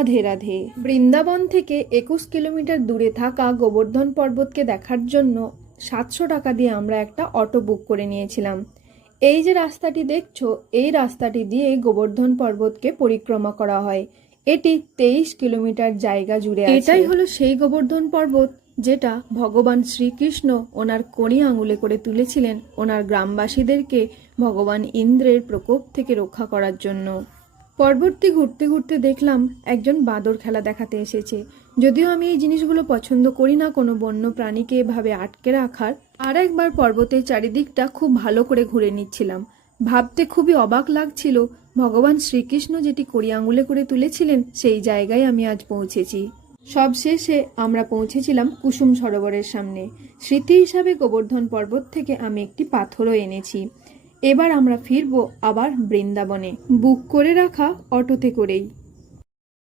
রাধে রাধে। বৃন্দাবন থেকে 21 কিলোমিটার দূরে থাকা গোবর্ধন পর্বতকে দেখার জন্য 700 টাকা দিয়ে আমরা একটা অটো বুক করে নিয়েছিলাম। এই যে রাস্তাটি দেখছো, এই রাস্তাটি দিয়ে গোবর্ধন পর্বতকে পরিক্রমা করা হয়। এটি 23 কিলোমিটার জায়গা জুড়ে আছে। এটাই হলো সেই গোবর্ধন পর্বত যেটা ভগবান শ্রীকৃষ্ণ ওনার কড়ি আঙুলে করে তুলেছিলেন ওনার গ্রামবাসীদেরকে ভগবান ইন্দ্রের প্রকোপ থেকে রক্ষা করার জন্য। পর্বতটি ঘুরতে ঘুরতে দেখলাম একজন বাঁদর খেলা দেখাতে এসেছে। যদিও আমি এই জিনিসগুলো পছন্দ করি না, কোনো বন্য প্রাণীকে এভাবে আটকে রাখার। আর একবার পর্বতের চারিদিকটা খুব ভালো করে ঘুরে নিচ্ছিলাম। ভাবতে খুবই অবাক লাগছিল, ভগবান শ্রীকৃষ্ণ যেটি কড়ি আঙুলে করে তুলেছিলেন সেই জায়গায় আমি আজ পৌঁছেছি। সবশেষে আমরা পৌঁছেছিলাম কুসুম সরোবরের সামনে। স্মৃতি হিসাবে গোবর্ধন পর্বত থেকে আমি একটি পাথরও এনেছি। এবার আমরা ফিরবো আবার বৃন্দাবনে, বুক করে রাখা অটোতে করেই।